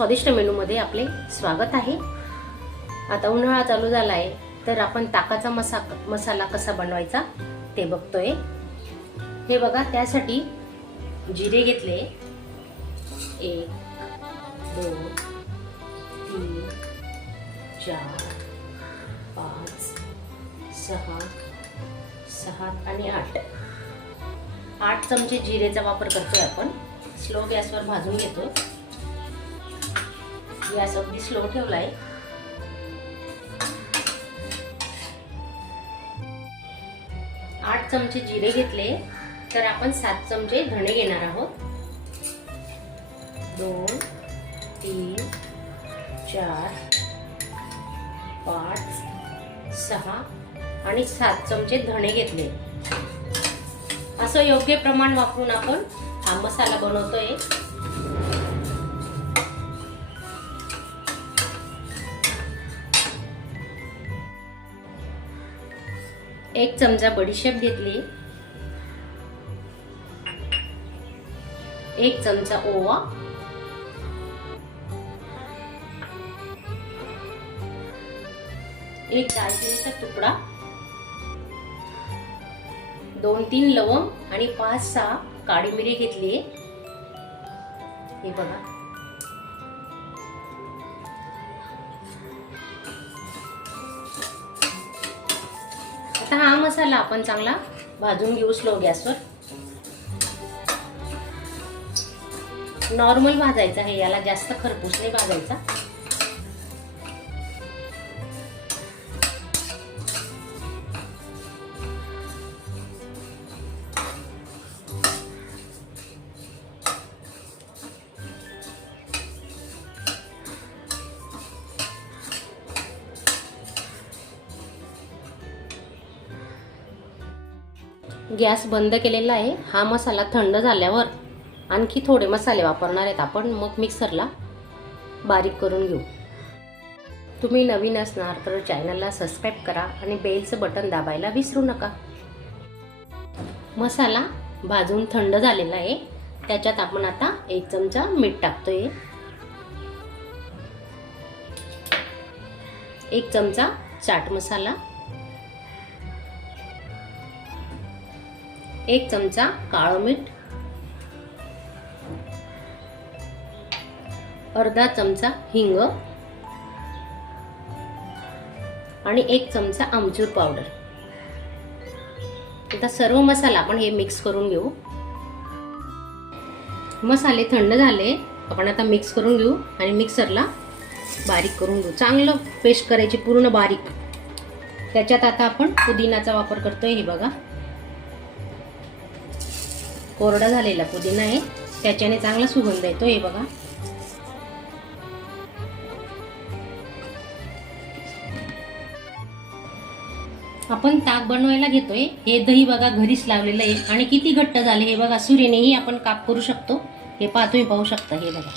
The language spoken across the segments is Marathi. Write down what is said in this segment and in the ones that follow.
स्वादिष्ट मेनूमध्ये आपले स्वागत आहे. आता उन्हाळा चालू झाला आहे तर आपण ताकाचा मसा मसाला कसा बनवायचा ते बघतोय. हे बघा त्यासाठी जिरे घेतले. एक दोन तीन चार पाच सहा सहा आणि आठ. आठ चमचे जिरेचा वापर करतोय आपण. स्लो गॅसवर भाजून घेतो. गॅस अगदी स्लो ठेवलाय. आठ चमचे जिरे घेतले तर आपण सात चमचे धणे घेणार आहोत. दोन तीन चार पाच सहा आणि सात चमचे धणे घेतले. असं योग्य प्रमाण वापरून आपण हा मसाला बनवतोय. एक चमचा बडीशेप घेतली. एक चमचा ओवा. एक दालचिनीचा तुकडा. दोन तीन लवंग आणि पाच सहा काळी मिरी घेतली. हे बघा. आता हा मसाला आपण चांगला भाजून घेऊ स्लो गॅसवर नॉर्मल भाजायचा आहे याला जास्त खरपूस नाही भाजायचा. गॅस बंद केलेला आहे. हा मसाला थंड झाल्यावर आणखी थोडे मसाले वापरणार आहेत आपण. मग मिक्सरला बारीक करून घेऊ. तुम्ही नवीन असणार तर चॅनलला सबस्क्राईब करा आणि बेलचं बटन दाबायला विसरू नका. मसाला भाजून थंड झालेला आहे. त्याच्यात आपण आता एक चमचा मीठ टाकतोय. एक चमचा चाट मसाला. एक चमचा काळं मीठ अर्धा चमचा हिंग आणि एक चमचा आमचूर पावडर. आता सर्व मसाला आपण हे मिक्स करून घेऊ. मसाले थंड झाले आपण आता मिक्स करून घेऊ आणि मिक्सरला बारीक करून घेऊ. चांगलं पेस्ट करायची पूर्ण बारीक. त्याच्यात आता आपण पुदिनाचा वापर करतोय हे बघा. कोरडा झालेला पुदिना आहे त्याच्याने चांगला सुगंध येतो हे बघा. आपण ताक बनवायला घेतोय हे दही बघा घरीच लावलेलं आहे आणि किती घट्ट झाले हे बघा सुरीनेही आपण काप करू शकतो. हे पाहतो तुम्ही पाहू शकता हे बघा.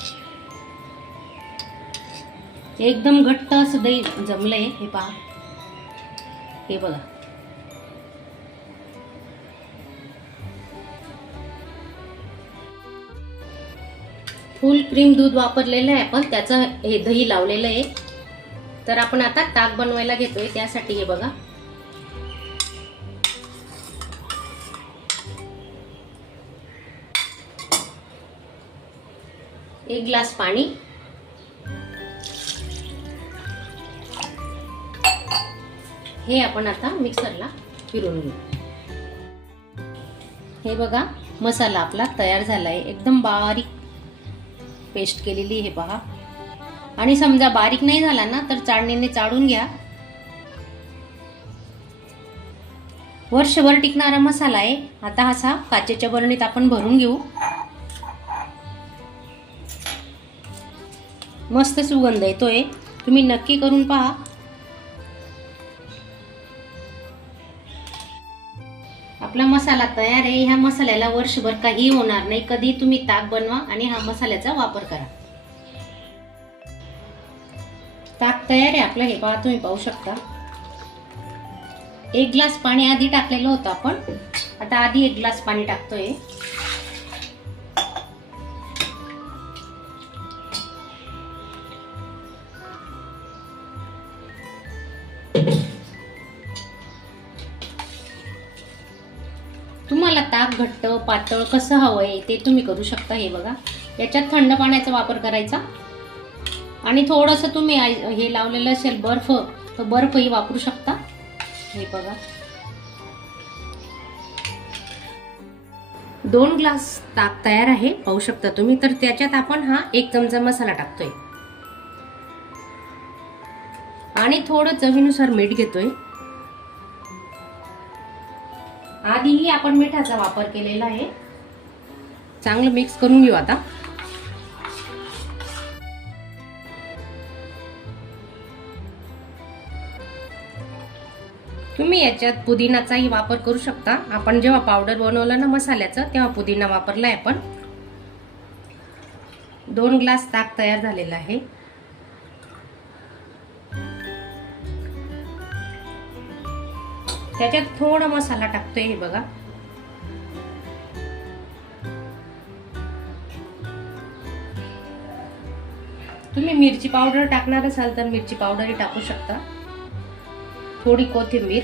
एकदम घट्ट असं दही जमलंय हे पहा. हे बघा. फुल क्रीम दूध वापरलेलं आहे आपण त्याचं हे दही लावलेलं आहे. तर आपण आता ताक बनवायला घेतोय त्यासाठी हे बघा. एक ग्लास पाणी. हे आपण आता मिक्सरला फिरून घेऊ. हे बघा मसाला आपला तयार झाला आहे एकदम बारीक पेस्ट केलेली हे पहा. आणि समजा बारीक नाही झाला ना तर चाळणीने चाळून घ्या. वर्षभर टिकणारा मसाला आहे. आता असा काचेच्या बरणीत आपण भरून घेऊ. मस्त सुगंध येतोय. तुम्ही नक्की करून पहा. मसाला तयार आहे. ह्या मसाल्याला वर्षभर काही होणार नाही. कधी तुम्ही ताक बनवा आणि हा मसाल्याचा वापर करा. ताक तयार आहे आपलं हे पहा तुम्ही पाहू शकता. एक ग्लास पाणी आधी टाकलेलं होतं आपण. आता आधी एक ग्लास पाणी टाकतोय. घट्ट पातळ कसं हवं आहे ते तुम्ही करू शकता हे बघा. याच्यात थंड पाण्याचा वापर करायचा. आणि थोडंसं तुम्ही हे लावलेलं असेल बर्फ तर बर्फही वापरू शकता. हे बघा. दोन ग्लास ताक तयार आहे पाहू शकता तुम्ही. तर त्याच्यात आपण हा एक चमचा मसाला टाकतोय. आणि थोडं चवीनुसार मीठ घेतोय. आधीही आपण मिठाचा वापर केलेला आहे. चांगलं मिक्स करून घेऊ आता. तुम्ही याच्यात पुदिनाचाही वापर करू शकता. आपण जेव्हा पावडर बनवलं ना मसाल्याचं तेव्हा पुदिना वापरलाय आपण. दोन ग्लास ताक तयार झालेला आहे. त्याच्यात थोडा मसाला टाकतोय हे बघा. तुम्ही मिरची पावडर टाकणार असाल तर मिरची पावडरही टाकू शकता. थोडी कोथिंबीर.